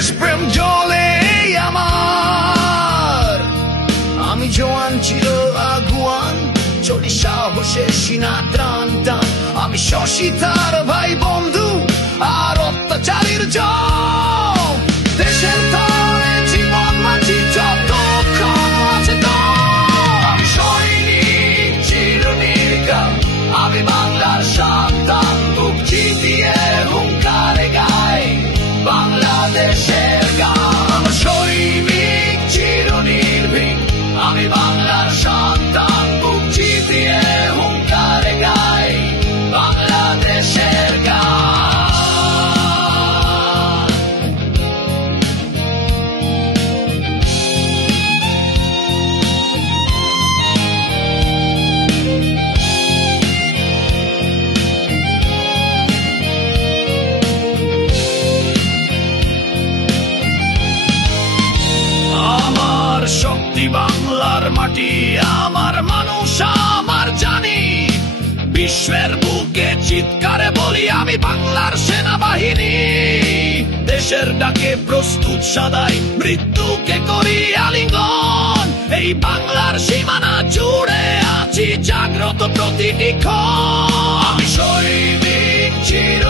দেশপ্রেম জ্বলে আমার। আমি জোয়ান চির আগুয়ান, চলি সাহসে সিনা টান টান। আমি শশী তার ভাই বন্ধু আর অত্যাচারীর জম। দেশের তরে জীবন মাঝি যতক্ষণ আছে দম। আমি সৈনিক চিরনির্ঘাত, আমি বাংলার সন্তান। বুক চিতিয়ে হুঙ্কারে গাই বাংলাদেশের গান। আমার সৈনিক চিরনির্ভীক, আমি বাংলার সন্তান। বুক চিতিয়ে হুঙ্কারে গাই বাংলাদেশের গান। আমার শক্তি বাংলার মাটি, আমার মানুষ আমার জানি। বিশ্বের বুকে চিৎকারে বলি আমি বাংলার সেনাবাহিনী। দেশের ডাকে প্রস্তুত সদাই, মৃত্যুকে করি আলিঙ্গন। এই বাংলার সীমানা জুড়ে আছি জাগ্রত প্রতিটি ক্ষণ। আমি সৈনিক চির